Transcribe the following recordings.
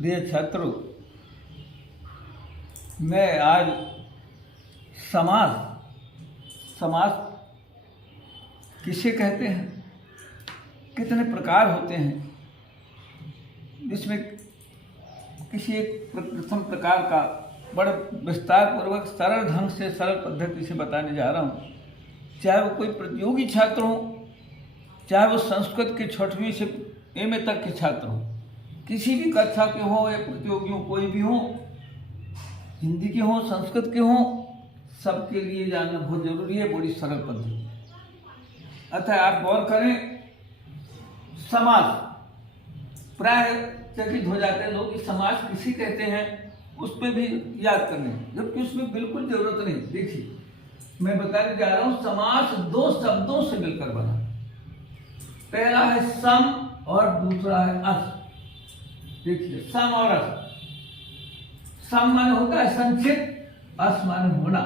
प्रिय छात्रों, मैं आज समास किसे कहते हैं, कितने प्रकार होते हैं, इसमें किसी एक प्रथम प्रकार का बड़े विस्तार पूर्वक सरल ढंग से सरल पद्धति से बताने जा रहा हूँ। चाहे वो कोई प्रतियोगी छात्र हो, चाहे वो संस्कृत के 6वीं से एमए तक के छात्र हों, किसी भी कक्षा के हों या प्रतियोगी हों, कोई भी हों, हिंदी के हों, संस्कृत के हों, सबके लिए जानना बहुत जरूरी है। बड़ी सरल पद्धति। अतः आप गौर करें, समास प्राय चकित हो जाते हैं लोग कि समास किसी कहते हैं, उस पर भी याद करने, जबकि उसमें बिल्कुल जरूरत नहीं। देखिए, मैं बताने जा रहा हूं, समास 2 शब्दों से मिलकर बना। पहला है सम और दूसरा है अस। देखिए, सम और अस। सम माने होता है संक्षिप्त, अस माने होना।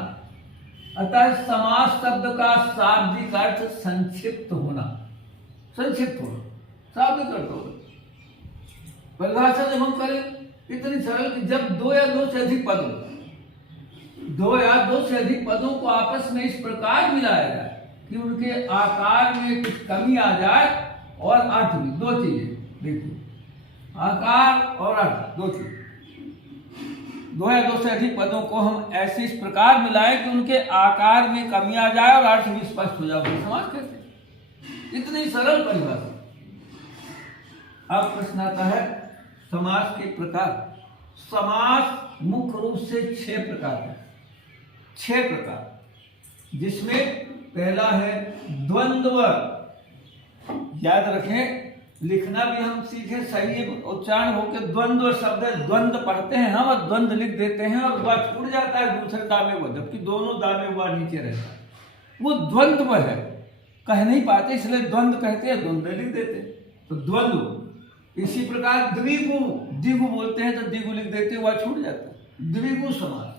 अतः समास शब्द का शाब्दिक अर्थ संक्षिप्त होना, संक्षिप्त होना, शाब्दिक अर्थ होना। परिभाषा जब हम करें इतनी सरल कि जब 2 या 2 से अधिक पदों, 2 या 2 से अधिक पदों को आपस में इस प्रकार मिलाया जाए कि उनके आकार में कुछ कमी आ जाए और अर्थ भी, 2 चीजें। देखिए, आकार और अर्थ, 2 चीजें। 2 या 2 से अधिक पदों को हम ऐसे इस प्रकार मिलाएं कि उनके आकार में कमी आ जाए और अर्थ भी स्पष्ट हो जाए। समास कहते हैं। इतनी सरल परिभाषा। अब प्रश्न आता है समास के प्रकार। समास मुख्य रूप से 6 प्रकार है, 6 प्रकार, जिसमें पहला है द्वंद्व। याद रखें, लिखना भी हम सीखे, सही उच्चारण होकर द्वंद्व शब्द है। द्वंद्व पढ़ते हैं हम और द्वंद्व लिख देते हैं और वह छूट जाता है दूसरे दामे हुआ, जबकि दोनों दामे हुआ नीचे रहता है। वो द्वंद्व है, कह नहीं पाते इसलिए द्वंद्व कहते हैं, द्वंद्व लिख देते हैं, तो द्वंद्व। इसी प्रकार द्विगु, द्विगु बोलते हैं तो द्विगु लिख देते हैं, वह छूट जाता है। द्विगु समास,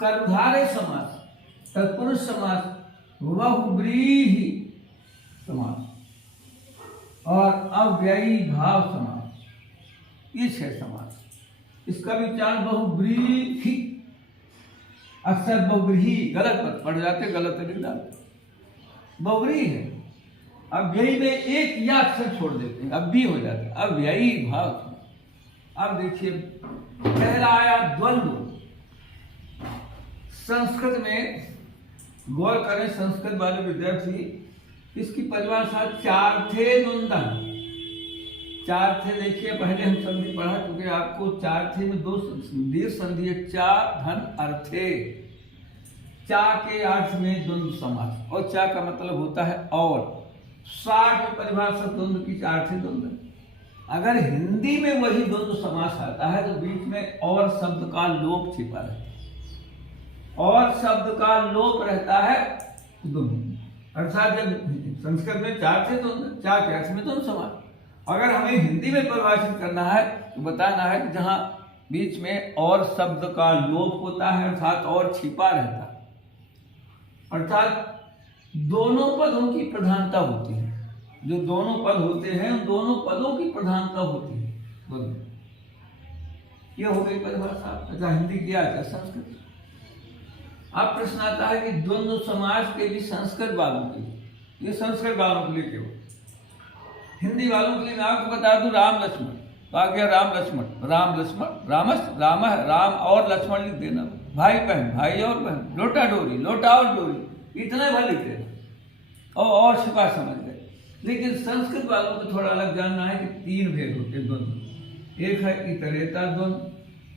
कर्मधारय समास, तत्पुरुष समास, बहुव्रीहि समास और अव्ययी भाव समास। ये 6 समास। इसका भी उच्चारण बहुव्रीहि, अक्सर बहुव्रीहि गलत पढ़ जाते, गलत लिख डालते, बहुव्रीहि है। अव्ययी में एक या अक्षर छोड़ देते हैं, अब भी हो जाता है, अव्ययी भाव। अब देखिए, पहला आया द्वंद्व। संस्कृत में गौर करें, संस्कृत वाले विद्यार्थी, इसकी परिभाषा 4 थे द्वंद्व। 4 थे, देखिए पहले हम संधि पढ़ा चुके, आपको 4 थे में 2 दीर्घ संधि है, चा धन अर्थे। चा के अर्थ में द्वंद्व समास, और चा का मतलब होता है और। 60 में परिभाषा द्वंद्व की 4 थे द्वंद्व। अगर हिंदी में वही द्वंद्व समास आता है तो बीच में और शब्द का लोप छिपा रहता है, और शब्द का लोप रहता है द्वंद्व। अर्थात जब संस्कृत में 4 थे द्वंद्व, 4 के अर्थ में द्वंद्व समास। अगर हमें हिंदी में परिभाषित करना है तो बताना है कि जहां बीच में और शब्द का लोप होता है, अर्थात और छिपा रहता है, अर्थात दोनों पदों की प्रधानता होती है। जो दोनों पद होते हैं उन दोनों पदों की प्रधानता होती है। ये हो गई परिभाषा। अच्छा, हिंदी किया था, संस्कृत। अब प्रश्न आता है कि द्वंद्व समास के भी संस्कृत वालों के लिए, ये संस्कृत वालों के लिए क्यों, हिंदी वालों के लिए मैं आपको बता दूं, राम लक्ष्मण। तो आ गया राम लक्ष्मण, राम लक्ष्मण, रामस राम है, राम और लक्ष्मण लिख देना, भाई बहन, भाई और बहन, लोटा डोरी, लोटा और डोरी, इतना भर लिख देना और छिपा समझ गए। लेकिन संस्कृत वालों को थोड़ा अलग जानना है कि 3 भेद होते हैं द्वंद्व। एक है इतरेतर द्वंद्व,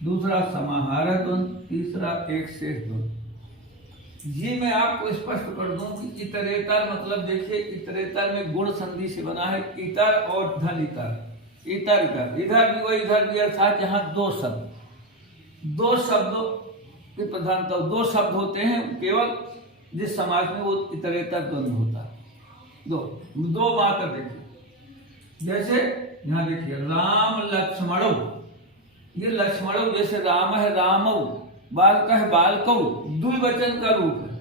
दूसरा समाहार द्वंद्व, तीसरा एक शेष द्वंद्व। ये मैं आपको स्पष्ट कर दूं कि इतरेतर मतलब, देखिए इतरेतर में गुण संधि से बना है, इतर और धन इतर, इतर इतर, इधर भी वही इधर भी, अर्थात यहाँ 2 शब्द, 2 शब्दों की प्रधानता, 2 शब्द होते हैं केवल जिस समाज में, वो इतरेतर द्वंद्व होता है। 2 मात्र। देखिए, जैसे यहाँ देखिए राम लक्ष्मणो, ये लक्ष्मणो जैसे राम है रामो, बालक है बालकौ, द्विवचन का रूप है।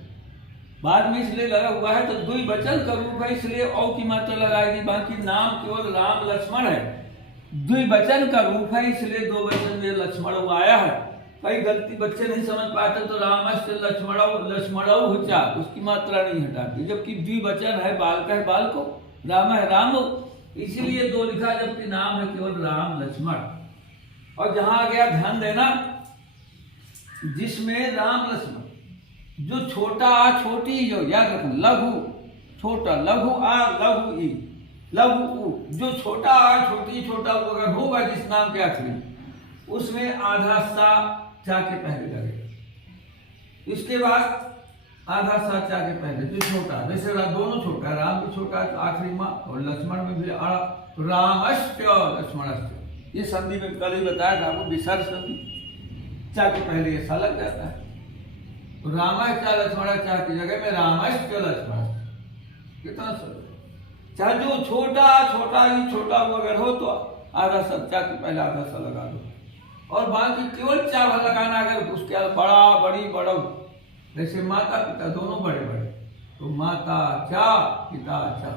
बाद में इसलिए लगा हुआ है तो द्विवचन का रूप है, इसलिए औ की मात्रा लगाएगी, बाकी नाम केवल राम लक्ष्मण है। द्विवचन का रूप है, इसलिए दो वचन में लक्ष्मण आया है। कई गलती बच्चे नहीं समझ पाते तो रामस्य लक्ष्मण चा उसकी मात्रा नहीं हटाती, जबकि द्विवचन है, बाल का है बाल को, राम है राम, इसीलिए दो लिखा, जबकि नाम है केवल राम लक्ष्मण। और जहां आ गया ध्यान देना, जिसमें राम लक्ष्मण, जो छोटा आ छोटी, जो याद रखना, लघु छोटा, लघु आ लघु ई लघु उ, जो छोटा आ छोटी छोटा उ अगर होगा जिस नाम के आखिरी, उसमें आधा सा चा के पहले लगेगा। इसके बाद आधा सा चा के पहले जो छोटा, वैसे दोनों छोटा, राम भी छोटा आखिरी माँ, और लक्ष्मण में भी रामश्च लक्ष्मणश्च, ये संधि में कल ही बताया था आपको, विसर्ग संधि, चा के पहले ऐसा लग जाता है। रामश्च लक्ष्मणश्च की जगह में रामश्च लक्ष्मण, कितना सरल। चाहे जो छोटा छोटा ही छोटा वो अगर हो तो आधा सा चा के पहले आधा सा लगा दो, और बाकी केवल चावल लगाना, अगर उसके बाद बड़ा बड़ी बड़ा, जैसे माता पिता दोनों बड़े बड़े, तो माता चा पिता चा,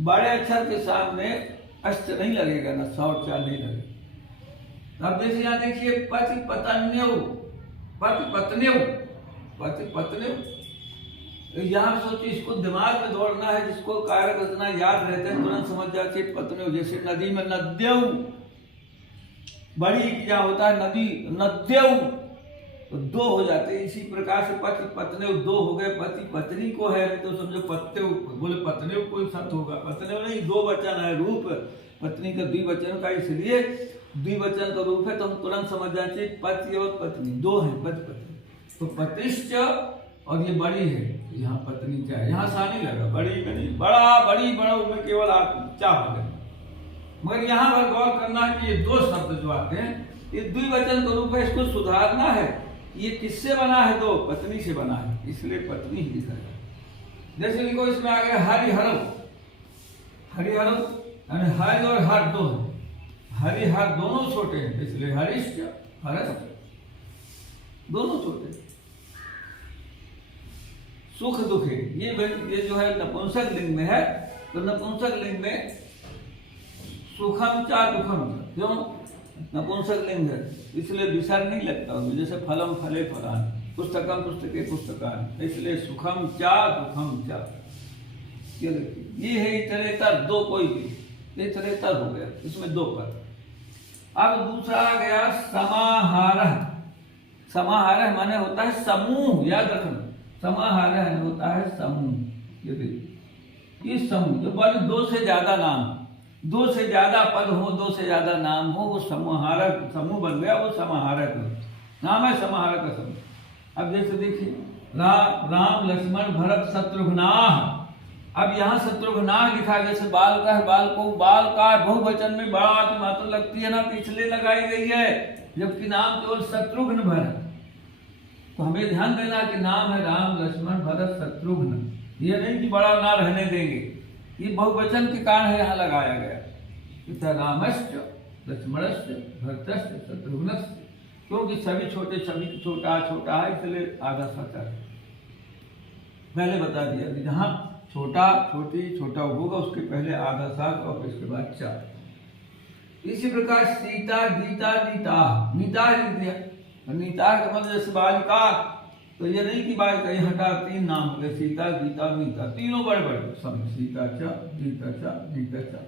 बड़े अक्षर के सामने अष्ट नहीं लगेगा ना, सौ चा नहीं लगेगा। अब जैसे यहाँ देखिए पति पत्न्यौ, पति पत्न्यौ, पति पत्न्यौ, यहाँ सोचिए, इसको दिमाग में दौड़ना है, जिसको कारक रचना याद रहते हैं तुरंत समझ जाते पत्न्यौ। जैसे नदी में नद्यौ, बड़ी क्या होता है नदी, नद्यौ, तो दो हो जाते हैं। इसी प्रकार से पति पत्न्यौ दो हो गए, पति पत्नी को है तो समझो पत्न्यौ, बोले पत्न्यौ कोई शब्द होगा, पत्न्यौ नहीं, दो वचन है रूप पत्नी का द्विवचन का, इसलिए द्विवचन का रूप है, तो हम तुरंत समझ जाते पति और पत्नी दो है, पति पत्नी, तो पतिश्च, और ये बड़ी है, यहाँ पत्नी क्या है, यहाँ सा नहीं लगा, बड़ी में नहीं, बड़ा बड़ी बड़ा में केवल आप चाह गए। मगर यहाँ पर गौर करना है कि ये दो शब्द जो आते हैं ये द्विवचन का रूप है, इसको सुधारना है। ये किससे बना है? दो, पत्नी से बना है, इसलिए पत्नी ही लिखा है। जैसे लिखो इसमें आ गया हरिहरम, हरिहरम यानी हरि और हर दो है, हरिहर दोनों छोटे हैं, इसलिए हरिश्च हरस दोनों छोटे। सुख दुखे, ये जो है नपुंसक लिंग में है, तो नपुंसक लिंग में सुखम चा दुखम, क्यों नपुंसक लिंग है इसलिए विसर्ग नहीं लगता उसमें, जैसे फलम फले फलान, पुस्तकम पुस्तके पुस्तकान, इसलिए सुखम चा दुखम चा। ये देखिए ये है इतरेतर, दो कोई भी इतरेतर हो गया, इसमें दो पद। अब दूसरा आ गया समाहारः, समाहारः माने होता है समूह, याद रखना, समाहारः होता है समूह। ये देखिए इस समूह जो बोले दो से ज्यादा नाम, दो से ज्यादा पद हो, दो से ज्यादा नाम हो, वो समाहारक समूह बन गया, वो समाहारक नाम है, समाहारक का समूह। अब जैसे देखिए राम लक्ष्मण भरत शत्रुघ्नाः, अब यहाँ शत्रुघ्नाः लिखा है, जैसे बाल का है, बाल को बाल का बहुवचन में बड़ा की मात्रा लगती है ना, तो इसलिए लगाई गई है, जबकि नाम केवल शत्रुघ्न भरत। तो हमें ध्यान देना कि नाम है राम लक्ष्मण भरत शत्रुघ्न, ये नहीं कि बड़ा ना रहने देंगे, ये बहुवचन के कारण है यहाँ लगाया गया। इतना रामश्च लक्ष्मणश्च भरतश्च शत्रुघ्नश्च, क्योंकि सभी छोटे, सभी छोटा छोटा है, इसलिए आधा सचा पहले बता दिया कि जहाँ छोटा छोटी छोटा होगा उसके पहले आधा सात और इसके बाद चार। इसी प्रकार सीता गीता नीता, नीता लिख दिया, नीता का मतलब जैसे बालिका, तो ये नहीं कि बालिका, ये हटा तीन नाम हो गए, सीता गीता नीता, तीनों बड़े बड़े सब, सीता चा गीता चा नीता चा,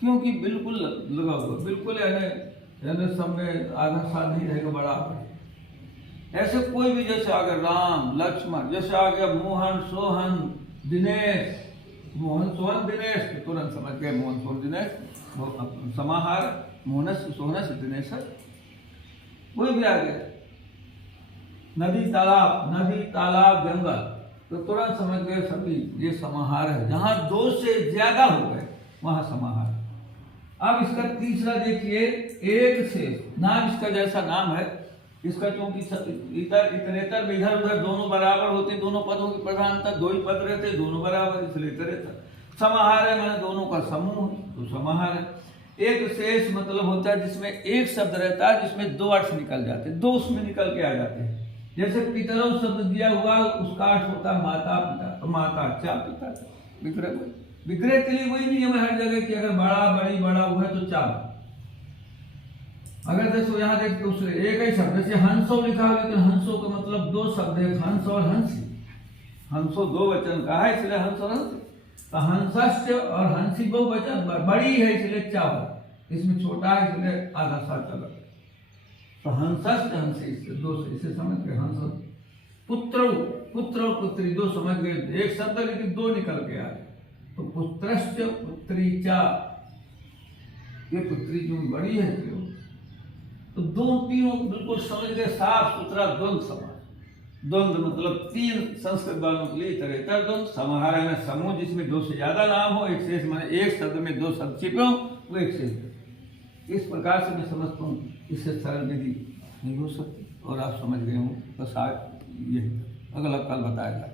क्योंकि बिल्कुल लगा हुआ, बिल्कुल यानी सब में आधा साल नहीं रहेगा, बड़ा ऐसे कोई भी, जैसे आ गया राम लक्ष्मण, जैसे आ गया मोहन सोहन दिनेश, मोहन सोहन दिनेश, तो तुरंत समझ गए मोहन सोहन दिनेश, समाहार मोहनस सोहनस दिनेश, कोई भी आ गया नदी तालाब गंगा, तो तुरंत समझ गए सभी ये समाहार है। जहां दो से ज्यादा हो गए वहां समाहार। अब इसका तीसरा देखिए, एक से नाम, इसका जैसा नाम है, इसका क्योंकि इतरेतर में इधर उधर दोनों बराबर होते, दोनों पदों की प्रधानता, दो ही पद रहते दोनों बराबर, इसलिए इतरेतर। समाहार है मैंने दोनों का समूह, तो समाहार है। एक शेष मतलब होता है जिसमें एक शब्द रहता है जिसमें दो अर्थ निकल जाते हैं, दो उसमें निकल के आ जाते हैं। जैसे पितरौ शब्द दिया हुआ, उसका अर्थ होता है माता पिता, तो माता चा पिता लिख रहे, विग्रह के लिए वही नियम है हर जगह कि अगर बड़ा बड़ी बड़ा हुआ है तो चार। अगर देखो यहाँ देख दूसरे एक ही शब्द जैसे हंसो लिखा हो, लेकिन हंसो का मतलब दो शब्द है, हंस और हंसी। हंसो दो वचन का है इसलिए हंस और हंसी। तो हंसस्य और हंसी दो वचन, बड़ी है इसलिए चावल, इसमें छोटा है इसलिए आधा सा चला। तो हंसस्य हंसी इससे दो से इसे समझ गए। हंस पुत्र, पुत्र और पुत्री दो समझ गए, एक शब्द लेकिन दो निकल के आए। तो पुत्रस्य पुत्री चा, ये पुत्री जो बड़ी है क्यों, तो दो तीनों बिल्कुल समझ गए, साफ सुथरा द्वंद्व समास। द्वंद्व मतलब तीन संस्कृत वालों के लिए इतरेतर द्वंद्व। समाहार में समूह जिसमें दो से ज्यादा नाम हो, एक शेष माने एक शब्द में दो शब्द छिपे हो, वो एक शेष। इस प्रकार से मैं समझता हूँ इससे सरल विधि नहीं हो सकती, और आप समझ गए हो तो शायद यही अगला कल बताएगा।